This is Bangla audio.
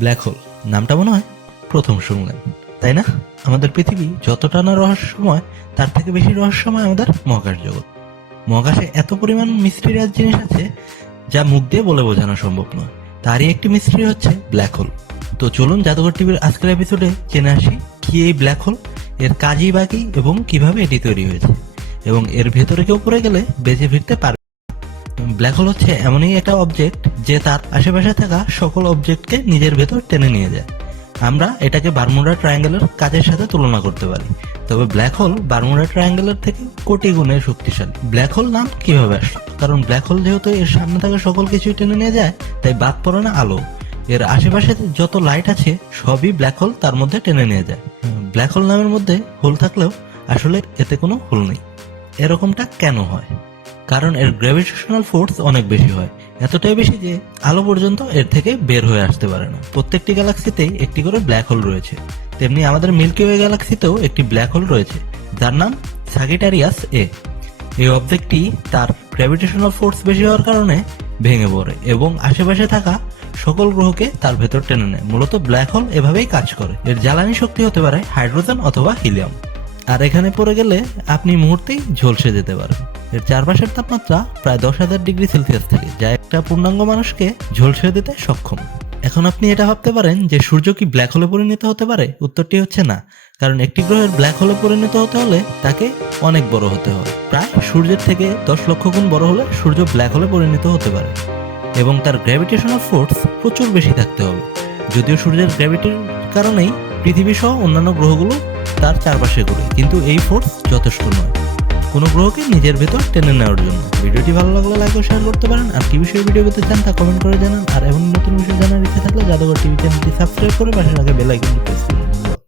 ব্ল্যাক হোল নামটা মনে হয় প্রথম শুনলেন, তাই না? আমাদের পৃথিবী যতটা না রহস্যময়, তার থেকে বেশি রহস্যময় আমাদের মহাকাশ জগৎ। মহাকাশে এত পরিমাণ মিস্টিরিয়াস জিনিস আছে যা মুখ দিয়ে বলে বোঝানো সম্ভব নয়। তারই একটি মিস্ট্রি হচ্ছে ব্ল্যাক হোল। তো চলুন জাদুঘর টিভির আজকের এপিসোডে জেনে আসি কি এই ব্ল্যাক হোল, এর কাজই বাকি এবং কিভাবে এটি তৈরি হয়েছে, এবং এর ভেতরে কেউ পড়ে গেলে বেঁচে ফিরতে পারবে। ব্ল্যাক হোল হচ্ছে এমনই একটা অবজেক্ট যে তার আশেপাশে থাকা সকল অবজেক্টকে নিজের ভেতর টেনে নিয়ে যায়। আমরা এটাকে বারমুডা ট্রায়াঙ্গেলের কাজের সাথে তুলনা করতে পারি, তবে ব্ল্যাক হোল বারমুডা ট্রায়াঙ্গেলের থেকে কোটি গুণে শক্তিশালী। ব্ল্যাক হোল নাম কিভাবে আসলো? কারণ ব্ল্যাক হোল যেহেতু এর সামনে থাকা সকল কিছুই টেনে নিয়ে যায়, তাই বাদ পড়ে না আলো। এর আশেপাশে যত লাইট আছে সবই ব্ল্যাক হোল তার মধ্যে টেনে নিয়ে যায়। ব্ল্যাক হোল নামের মধ্যে হোল থাকলেও আসলে এতে কোনো হোল নেই। এরকমটা কেন হয়? কারণ এর গ্র্যাভিটেশনাল ফোর্স অনেক বেশি হয়, এতটাই বেশি যে আলো পর্যন্ত এর থেকে বের হয়ে আসতে পারে না। প্রত্যেকটি গ্যালাক্সিতেই একটি করে ব্ল্যাক হোল রয়েছে, তেমনি আমাদের মিল্কি ওয়ে গ্যালাক্সিতেও একটি ব্ল্যাক হোল রয়েছে যার নাম সাগিটারিয়াস এ। এই অবজেক্টটি তার গ্র্যাভিটেশনাল ফোর্স বেশি হওয়ার কারণে ভেঙে পড়ে এবং আশেপাশে থাকা সকল গ্রহকে তার ভেতর টেনে নেয়। মূলত ব্ল্যাক হোল এভাবেই কাজ করে। এর জ্বালানি শক্তি হতে পারে হাইড্রোজেন অথবা হিলিয়াম, আর এখানে পড়ে গেলে আপনি মুহূর্তেই ঝলসে যেতে পারেন। এর চারপাশের তাপমাত্রা প্রায় 10,000 ডিগ্রি সেলসিয়াস থেকে, যা একটা পূর্ণাঙ্গ মানুষকে ঝলসে দিতে সক্ষম। এখন আপনি এটা ভাবতে পারেন যে সূর্য কি ব্ল্যাক হোলে পরিণত হতে পারে? উত্তরটি হচ্ছে না, কারণ একটি গ্রহের ব্ল্যাক হোলে পরিণত হতে হলে তাকে অনেক বড় হতে হয়। প্রায় সূর্যের থেকে 10 লক্ষ গুণ বড় হলে সূর্য ব্ল্যাক হোলে পরিণত হতে পারে, এবং তার গ্র্যাভিটেশনাল ফোর্স প্রচুর বেশি থাকতে হবে। যদিও সূর্যের গ্র্যাভিটির কারণেই পৃথিবী সহ অন্যান্য গ্রহগুলো তার চারপাশে ঘুরে, কিন্তু এই ফোর্স যথেষ্ট নয় কোনো গ্রহকে নিজের ভেতর টেনে নেওয়ার জন্য। ভিডিওটি ভালো লাগলে লাইক ও শেয়ার করতে পারেন, আর কি বিষয়ে ভিডিও পেতে চান তা কমেন্ট করে জানান। আর এমন নতুন বিষয় জানার ইচ্ছে থাকলে জাদুঘর টিভি চ্যানেলটি সাবস্ক্রাইব করে পাশে থাকা বেল আইকনটি প্রেস করুন।